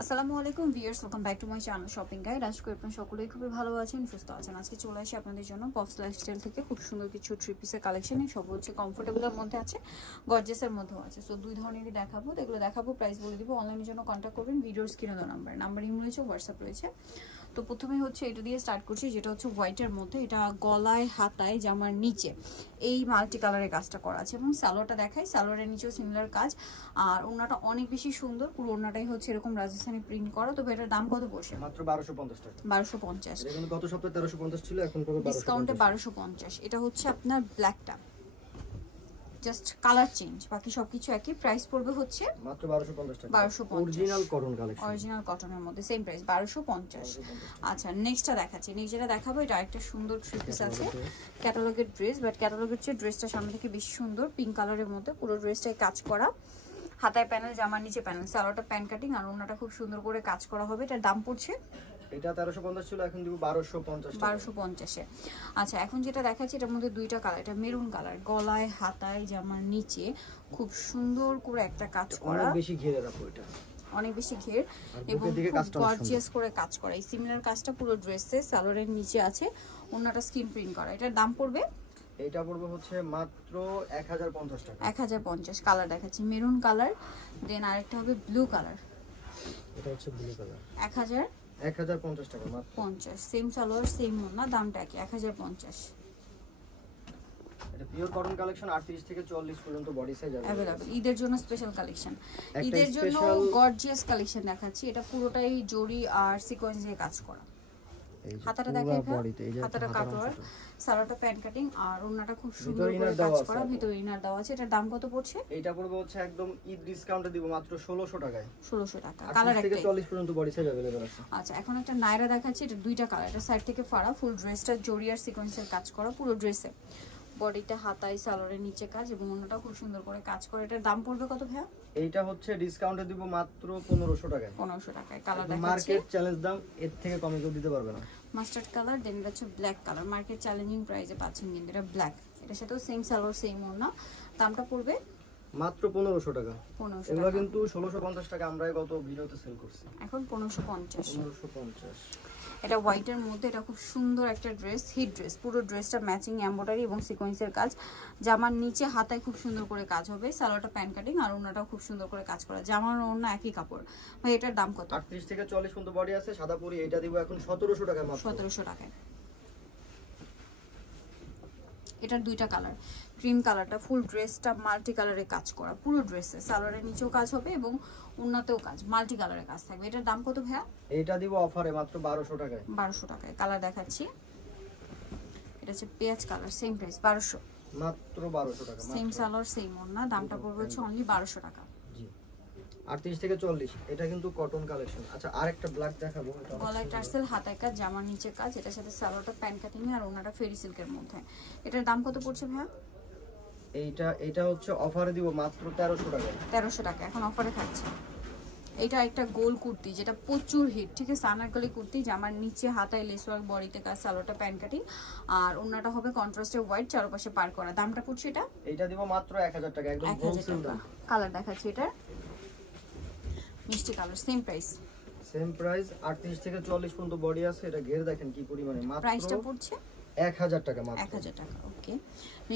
আসসালামু আলাইকুম viewers, welcome back to my channel shopping guide. আজকে আপনারা সকলেই খুবই ভালো আছেন, সুস্থ আছেন। আজকে চলে আসি আপনাদের জন্য পপস লাইফস্টাইল থেকে খুব সুন্দর কিছু থ্রি পিসের কালেকশন। সব হচ্ছে কমফোর্টেবলের মধ্যে আছে, গর্জিয়াসের মধ্যেও আছে। সো দুই ধরনেরই দেখাবো, এগুলো দেখাবো, প্রাইস বলে দিব। অনলাইনের জন্য কন্ট্যাক্ট করবেন, ভিডিওর স্ক্রিনে দেওয়া নাম্বার ইমেল রয়েছে, হোয়াটসঅ্যাপ রয়েছে। তো প্রথমে হচ্ছে এটা দিয়ে স্টার্ট করছি, যেটা হচ্ছে হোয়াইটের মধ্যে। এটা গলায় হাতায় জামার নিচে এই মাল্টি কালারের কাজটা করা আছে এবং সালোয়ারটা দেখাই, সালোয়ারের নিচেও সিমিলার কাজ। আর ওড়নাটা অনেক বেশি সুন্দর, পুরো ওড়নাটাই হচ্ছে এরকম রাজস্থানি প্রিন্ট করা। তবে এটার দাম কত পড়ছে? মাত্র 1250 টাকা। 1250। এটা কিন্তু গত সপ্তাহে 1350 ছিল, এখন পুরো ডিসকাউন্টে 1250। এটা হচ্ছে আপনার ব্ল্যাকটা, জাস্ট কালার চেঞ্জ, বাকি সবকিছু একই। প্রাইস পড়বে হচ্ছে মাত্র 1250 টাকা। 1250 অরিজিনাল কটন কালেকশন, অরিজিনাল কটনের মধ্যে সেম প্রাইস 1250। আচ্ছা, নেক্সটটা দেখাচ্ছি। নেক্সট যেটা দেখাবো, এটা একটা সুন্দর থ্রি পিস আছে, ক্যাটালগের ড্রেস। বাট ক্যাটালগের চেয়ে ড্রেসটা সামনে থেকে বেশি সুন্দর, পিঙ্ক কালারের মধ্যে। পুরো ড্রেসটাই কাজ করা, হাতায় প্যানেল, জামার নিচে প্যানেল, সালোয়ারটা প্যান কাটিং, আর ওনাটা খুব সুন্দর করে কাজ করা হবে। এটার দাম পড়ছে, এটা 1350 ছিল, এখন দিব 1250 টাকা। 1250 এ। আচ্ছা, এখন যেটা দেখাচ্ছি এটার মধ্যে দুইটা কালার। এটা মেরুন কালার, গলায় হাতায় জামার নিচে খুব সুন্দর করে একটা কাজ করা, অনেক বেশি ঘেরে রাখো। এটা অনেক বেশি ঘের এবং গর্জিয়াস করে কাজ করা। এই সিমিলার কাজটা পুরো ড্রেসে সালোয়ারের নিচে আছে, ওনাটা স্ক্রিন প্রিন্ট করা। এটার দাম পড়বে, এটা পড়বে হচ্ছে মাত্র 1050 টাকা। 1050। কালার দেখাচ্ছি, মেরুন কালার, দেন আরেকটা হবে ব্লু কালার। এটা হচ্ছে ব্লু কালার, 1050 টাকা মাত্র। 50। সেম সালোয়ার সেম ওড়না, দামটা কি? 1050। এটা পিওর কটন কালেকশন, 38 থেকে 40 পর্যন্ত বডি সাইজ अवेलेबल। ঈদের জন্য স্পেশাল কালেকশন, ঈদের জন্য গর্জিয়াস কালেকশন দেখাচ্ছি। এটা পুরোটাই জরি আর সিকোয়েন্স দিয়ে কাজ করা। হাতাটা দেখাই, হাতাটা কাটওয়ার, সালোয়ারটা প্যান কাটিং, আর ওড়নাটা খুব সুন্দর করে কাজ করা, ভিতরে ইনার দেওয়া আছে। এটার দাম কত পড়ছে? এটা পড়বে হচ্ছে একদম ঈদ ডিসকাউন্টে দিব মাত্র 1600 টাকায়। 1600 টাকা। কালার থেকে 40 পর্যন্ত বডি সাইজ अवेलेबल আছে। আচ্ছা, এখন একটা নায়রা দেখাচ্ছি। এটা দুইটা কালার, এটা সাইড থেকে ফাড়া, ফুল ড্রেসটা জরি আর সিকোয়েন্সের কাজ করা পুরো ড্রেসে। বডিটা হাতায় সালোয়ারের নিচে কাজ এবং ওড়নাটা খুব সুন্দর করে কাজ করে। এটার দাম পড়বে কত ভাইয়া? এইটা হচ্ছে ডিসকাউন্টে দিব মাত্র 1500 টাকায়। 1500 টাকায়। কালার দেখাচ্ছি, মার্কেট চ্যালেঞ্জ দাম, এর থেকে কমে কেউ দিতে পারবে না। মাস্টার্ড কালার, দেন এটা হচ্ছে ব্ল্যাক কালার। মার্কেট চ্যালেঞ্জিং প্রাইসে পাচ্ছেন কিন্তু এটা ব্ল্যাক। এটার সাথেও সেম সালোয়ার সেম ওড়না, দামটা পড়বে মাত্র 1500 টাকা। 1500 এগুলো টাকা। কিন্তু 1650 টাকা আমরা গত ভিডিওতে সেল করছি, এখন 1550। 1550। এটা হোয়াইটের মধ্যে, এটা খুব সুন্দর একটা ড্রেস, হিট ড্রেস। পুরো ড্রেসটা ম্যাচিং এমব্রয়ডারি এবং সিকোয়েন্সের কাজ। জামার নিচে হাতায় খুব সুন্দর করে কাজ হবে, সালোয়ারটা প্যান কাটিং, আর ওড়নাটাও খুব সুন্দর করে কাজ করা। জামার ওড়না একই কাপড়। ভাই এটার দাম কত? 38 থেকে 40 পর্যন্ত বডি আছে, সাদা পরি। এটা দিব এখন 1700 টাকা মাত্র। 1700 টাকায়। এটার দুইটা কালার, ক্রিম কালারটা, ফুল ড্রেসটা মাল্টি কালারে কাজ করা, পুরো ড্রেসে সালোয়ারের নিচেও কাজ হবে এবং ওড়নাতেও কাজ, মাল্টি কালারে কাজ থাকবে। এটার দাম কত ভাইয়া? এটা দিব অফারে মাত্র 1200 টাকায়। 1200 টাকায়। কালার দেখাচ্ছি, এটা হচ্ছে পেঁয়াজ কালার, সেম প্রাইস 1200, মাত্র 1200 টাকা। সেম সালোয়ার সেম ওড়না, দামটা পড়বে হচ্ছে অনলি 1200 টাকা। জি, 38 থেকে 40। এটা কিন্তু কটন কালেকশন। আচ্ছা, আরেকটা ব্ল্যাক দেখাবো। এটা গলায় টার্সেল, হাতায় কাজ, জামার নিচে কাজ। এটার সাথে সালোয়ারটা প্যান কাটিং আর ওড়নাটা ফেরি সিল্কের মধ্যে। এটার দাম কত পড়ছে ভাইয়া? এটা হচ্ছে অফারে দিব মাত্র 1300 টাকা। 1300 টাকা এখন অফারে থাকছে। এটা একটা গোল কুর্তি, যেটা প্রচুর হিট, ঠিক আছে, আনারকলি কুর্তি। জামার নিচে হাতায় লেস ওয়ার্ক, বডিতে কাজ, সালোয়ারটা প্যান কাটিং, আর ওড়নাটা হবে কন্ট্রাস্টে হোয়াইট, চারপাশে পার করা। দামটা পড়ছে এটা দিব মাত্র 1000 টাকা, একদম হোলসেল দাম। কালার দেখাচ্ছি, এটা মিষ্টি কালার, সেম প্রাইস। 38 থেকে 40 পর্যন্ত বডি আছে। এটা ঘের দেখেন কি পরিমাণে, মাত্র প্রাইসটা পড়ছে 1000 টাকা মাত্র। 1000 টাকা। ওকে,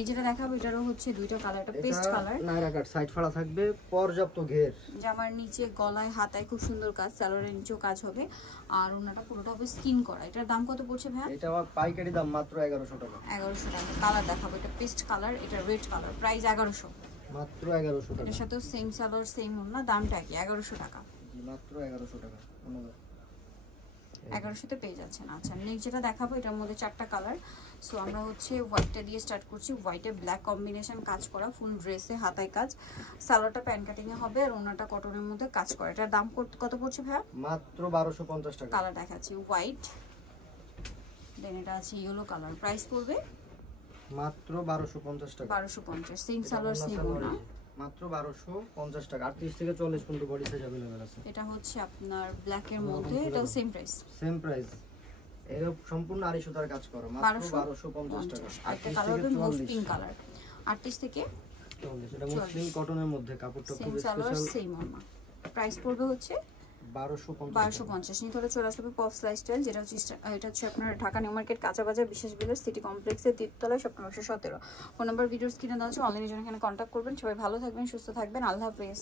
যেটা দেখাবো এটারও হচ্ছে দুইটা কালার, এটা পেস্ট কালার, নায়রা কাট, সাইড ফাড়া থাকবে, পর্যাপ্ত ঘের। জামার নিচে গলায় হাতায় খুব সুন্দর কাজ, সালোয়ারের নিচেও কাজ হবে, আর ওড়নাটা পুরোটা হবে স্কিন করা। এটার দাম কত পড়ছে ভাই? এটা পাইকারি দাম মাত্র 1100 টাকা। 1100 টাকা। কালার দেখাবো, এটা পেস্ট কালার, এটা রেড কালার, প্রাইস 1100, মাত্র 1100 টাকা। এর সাথেও সেম সালোয়ার সেম ওড়না, দামটা কি? 1100 টাকা। জি, মাত্র 1100 টাকা। ধন্যবাদ। 1100 পেয়ে যাচ্ছেন। আচ্ছা, নেক্সট যেটা দেখাবো, এটার মধ্যে চারটা কালার। সো আমরা হচ্ছে হোয়াইটটা দিয়ে স্টার্ট করছি। হোয়াইটে ব্ল্যাক কম্বিনেশন কাজ করা, ফুল ড্রেসে হাতায় কাজ, সালোয়ারটা প্যান কাটিং এ হবে, আর ওড়নাটা কটনের মধ্যে কাজ করা। এটার দাম কত পড়ছে ভাইয়া? মাত্র 1250 টাকা। কালার দেখাচ্ছি, হোয়াইট, দেন এটা আছে ইয়েলো কালার। প্রাইস পড়বে মাত্র 1250 টাকা। 1250, সেম সালোয়ার সেম ওড়না, মাত্র 1250 টাকা। 38 থেকে 40 পর্যন্ত বডি সাইজ अवेलेबल আছে। এটা হচ্ছে আপনার ব্ল্যাক এর মধ্যে, এটাও সেম প্রাইস। Same price. এর সম্পূর্ণ আড়াইশো টাকার কাজ করা, মাত্র 1250 টাকা। একটা কালার হবে মসলিন কালার, 38 থেকে 40। এটা মসলিন কটনের মধ্যে, কাপড়টা খুব সেম সালোয়ার স্পেশাল। সেম ওড়না। প্রাইস পড়বে হচ্ছে 1250 নিতে হলে চলে আসবে পপস লাইফস্টাইল, যেটা হচ্ছে এটা হচ্ছে আপনার ঢাকা নিউ মার্কেট কাঁচা বাজার বিশেষ বিলাস সিটি কমপ্লেক্সের 3 তলায়, shop number 17। Phone number videos কিনে দেওয়া আছে, অনলাইনে জন্য এখানে কন্ট্যাক্ট করবেন। সবাই ভালো থাকবেন, সুস্থ থাকবেন, আল্লাহ হাফেজ।